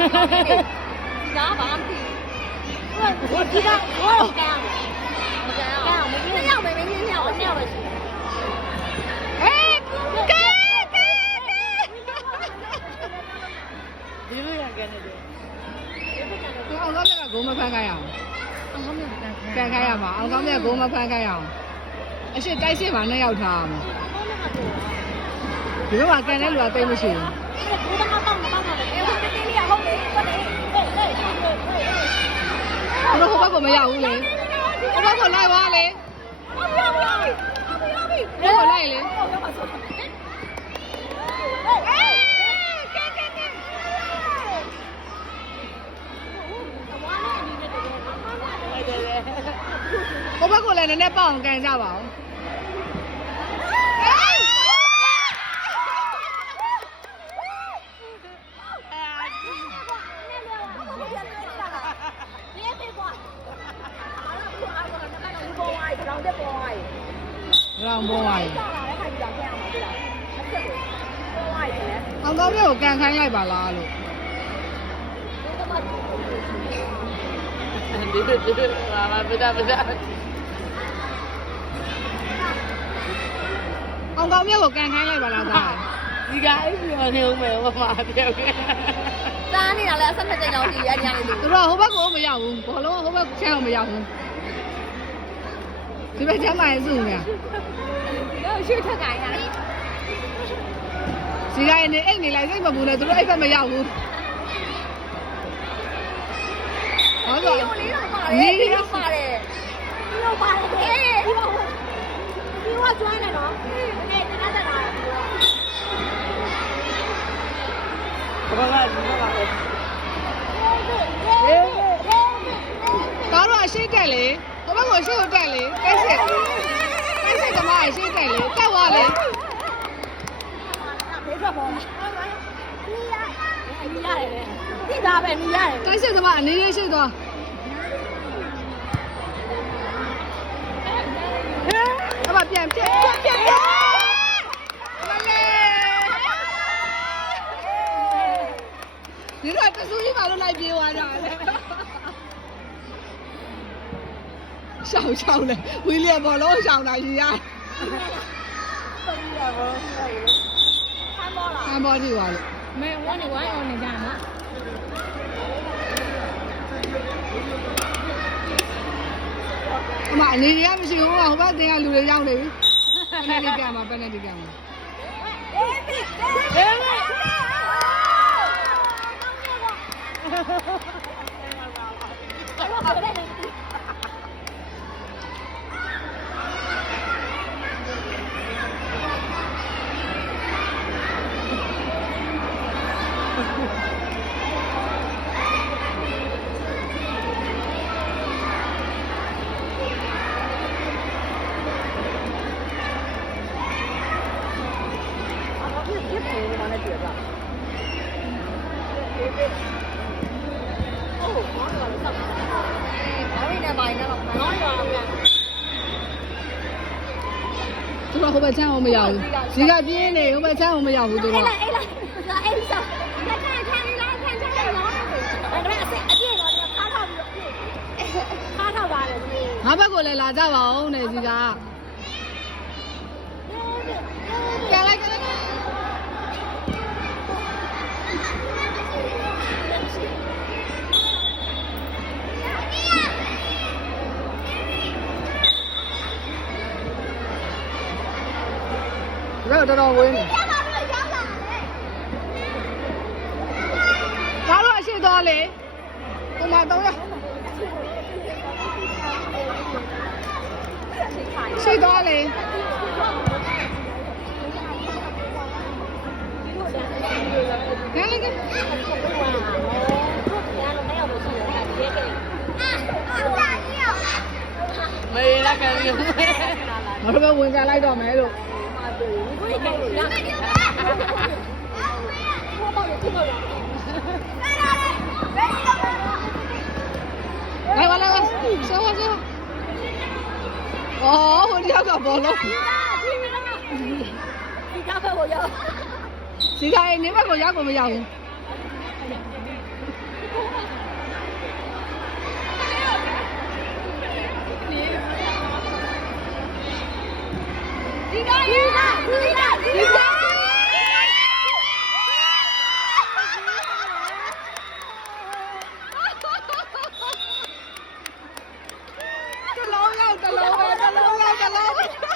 ဒီကားဘာမှမသိဘူးဒီကားဟိုကားမကန်အောင်မင်းရောက်ပဲမင်းရောက်အမြောက်ပဲရှိဒီလိုရကန်နေတယ်အောင်ကောင်းမြတ်ကဂုံးမဖမ်းခိုင်းအောင်အောင်ကောင်းမြတ်ကန်ခိုင်းရမှာအောင်ကောင်းမြတ်ဂုံးမဖမ်းခိုင်းအောင်အရှိတိုက်ရှိမှ2ယောက်ထားအောင်ဒီလိုကကန်တဲ့လူကတိတ်မရှိဘူးဘူးတော့တော့တော့တယ်အေးဟိုတင်းလေးဟုတ်တယ်ဟုတ်တယ်ဟိုဘက်ကမရဘူးလေဟိုဘက်ကလိုက်သွားလေဟုတ်ပြီဟုတ်ပြီဘက်ကလိုက်လေဟိုဘက်ကလည်းနည်းနည်းပေါအောင်ကန်ကြပါဦးရောင်ပေါ်ပါရဲ့အောင်ကောင်းမျိုးကိုကန်ခိုင်းလိုက်ပါလားလို့ဒီလာပဒါအောင်ကောင်းမျိုးကိုကန်ခိုင်းလိုက်ပါလားသားဒီကအဲ့ပြောနေဦးမယ်ဘာမှပြောသားနေတာလဲအဆက်နှစ်ကြိမ်လောက်ဒီအညာလေးသူတို့ဟိုဘက်ကိုမရောက်ဘူးဘောလုံးဟိုဘက်ချမ်းအောင်မရောက်ဘူးဒီဘက်ချမ်းမရင်စုနေတော့ရွှေထွက်ခိုင်းရတယ်ဒီကနေ့အိတ်နေလိုက်စိတ်မပူနဲ့သူတို့အိတ်ဘက်မရောက်ဘူးဟောတော့နေတော့ပါတယ်ဒီတော့ပါတယ်အေးဒီတော့ကျွမ်းနေတော့နေတနာတက်လာဘာကဒီမှာလဲတော့အရှိတက်လေဟိုဘက်ကိုရှိကိုတက်လေတိုက်စစ်သမားအရှိတက်လေတက်သွားလေဘေးကပေါ်နီးရတယ်တိသားပဲနီးရတယ်တိုက်စစ်သမားအနေနဲ့ရှိသွားအမပြန်မလေးဒီတော့တဆူကြီးပါလို့လိုက်ပြေးသွားကြတယ်ရှောင်းလေဝီလျံဘောလုံးရှောင်းတာယူရဟမ်ဘောတီပါလို့မဲဝမ်းနေဝမ်းအောင်နေကြမှာအမအနေရမရှိဘူးဟိုဘက်တင်ကလူတွေရောက်နေပြီပနတီကမှာပနတီကမှာသူတို့ဟိုဘက်ချမ်းအောင်မရောက်ဘူးဇီကပြင်းနေဟိုဘက်ချမ်းအောင်မရောက်ဘူးသူတို့အေးလားအေးစားခန်းလားခန်းချတယ်နော်အဲ့ဒါအစ်အပြည့်တော့ခါထောက်ပြီးတော့ခါထောက်ပါတယ်ငါဘက်ကိုလည်းလာကြပါဦးနဲ့ဇီကပြန်လိုက်တော်တော်ဝင်းနေဒါတော့အရှိသွားလေဟိုမှာတော့ရရှိသွားလေကဲလေကဲမေးလာကန်ပြီးငါတို့ကဝင်ကြလိုက်တော့မယ်လို့来吧来吧，收吧收吧。哦，我这个包了。你家被我要。谁家？你们国家我们要。ဒီကဒီကဒီကတလုံးရောက်တလုံးပဲတလုံးရောက်တလုံး